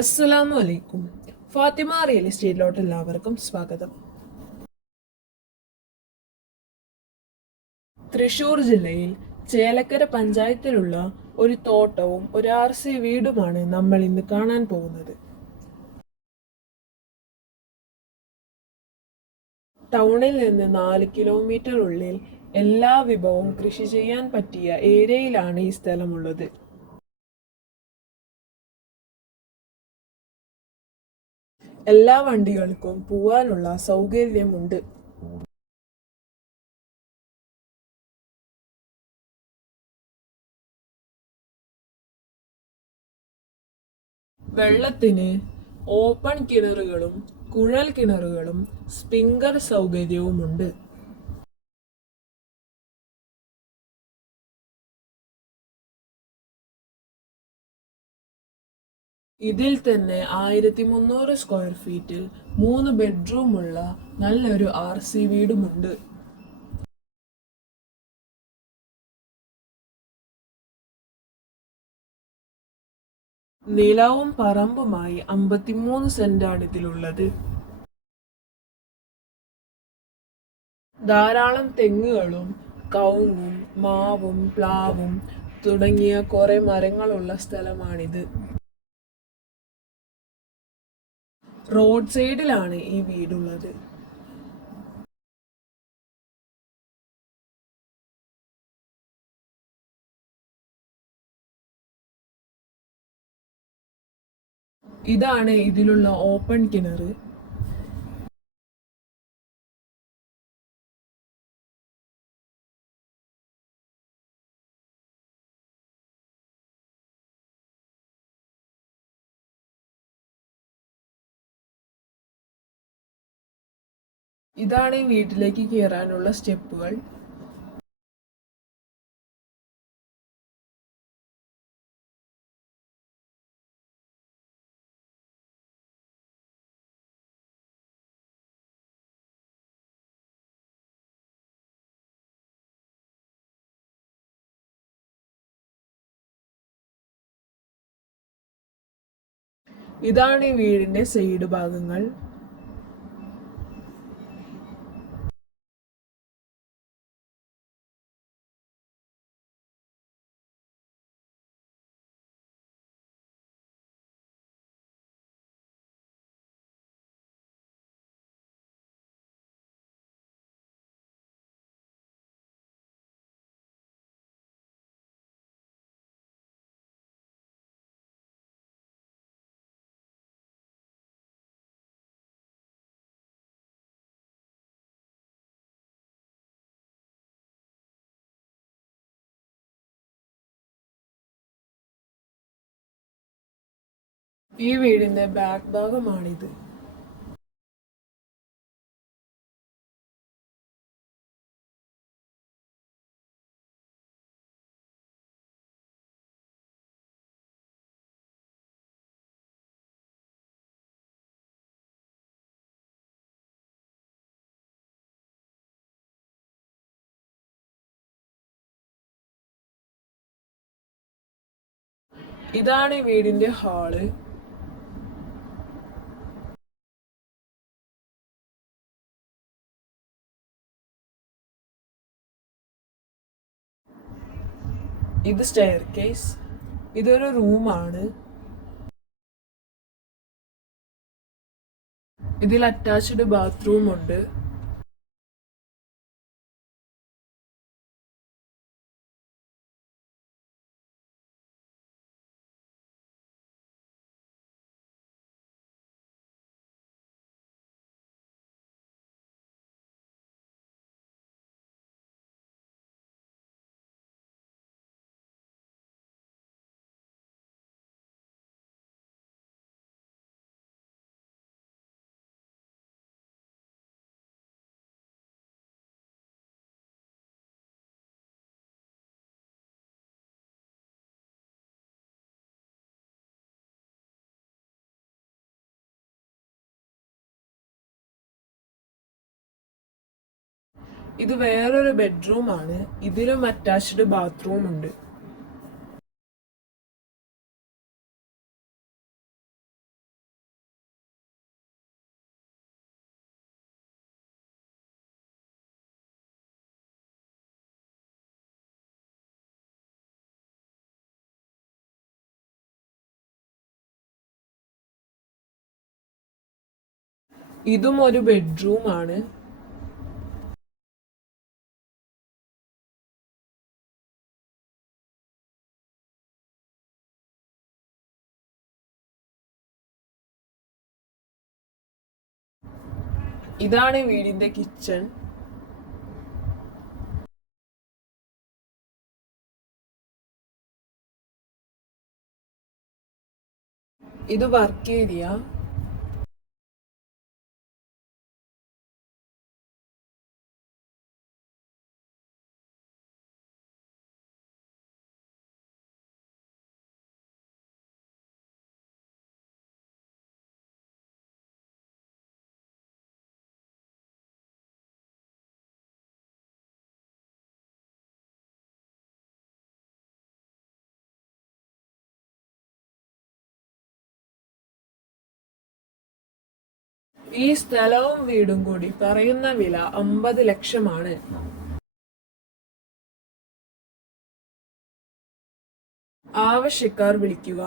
അസ്സലാമു അലൈക്കും. ഫാത്തിമ റിയൽ എസ്റ്റേറ്റിലോട്ട് എല്ലാവർക്കും സ്വാഗതം. തൃശൂർ ജില്ലയിൽ ചേലക്കര പഞ്ചായത്തിലുള്ള ഒരു തോട്ടവും ഒരു RC വീടുമാണ് നമ്മൾ ഇന്ന് കാണാൻ പോകുന്നത്. ടൗണിൽ നിന്ന് 4 കിലോമീറ്റർ ഉള്ളിൽ എല്ലാ വിഭവവും കൃഷി ചെയ്യാൻ പറ്റിയ ഏരിയയിലാണ് ഈ സ്ഥലമുള്ളത്. എല്ലാ വണ്ടികൾക്കും പോവാനുള്ള സൗകര്യമുണ്ട്. വെള്ളത്തിന് ഓപ്പൺ കിണറുകളും കുഴൽ കിണറുകളും സ്പ്രിംഗ്ലർ സൗകര്യവുമുണ്ട്. ഇതിൽ തന്നെ 1300 സ്ക്വയർ ഫീറ്റിൽ 3 ബെഡ്റൂമുള്ള നല്ലൊരു RC വീടുമുണ്ട്. നിലവും പറമ്പുമായി 53 സെന്റാണ് ഇതിലുള്ളത്. ധാരാളം തെങ്ങുകളും കവുങ്ങും മാവും പ്ലാവും തുടങ്ങിയ കുറെ മരങ്ങളുള്ള സ്ഥലമാണിത്. റോഡ് സൈഡിലാണ് ഈ വീടുള്ളത്. ഇതാണ് ഇതിലുള്ള ഓപ്പൺ കിണർ. ഇതാണ് ഈ വീട്ടിലേക്ക് കയറാനുള്ള സ്റ്റെപ്പുകൾ. ഇതാണ് ഈ വീടിന്റെ സൈഡ് ഭാഗങ്ങൾ. ഈ വീടിന്റെ ബാക്ക് ഭാഗമാണിത്. ഇതാണ് ഈ വീടിന്റെ ഹാള്. ഇത് സ്റ്റെയർ കേസ്. ഇതൊരു റൂമാണ്. ഇതിൽ അറ്റാച്ച്ഡ് ബാത്റൂം ഉണ്ട്. ഇത് വേറൊരു ബെഡ്റൂമാണ്. ഇതിലും അറ്റാച്ച്ഡ് ബാത്റൂം ഉണ്ട്. ഇതും ഒരു ബെഡ്റൂം ആണ്. ഇതാണ് വീടിന്റെ കിച്ചൺ. ഇത് വർക്ക് ഏരിയ. ഈ സ്ഥലവും വീടും കൂടി പറയുന്ന വില 50 ലക്ഷമാണ്. ആവശ്യക്കാർ വിളിക്കുക.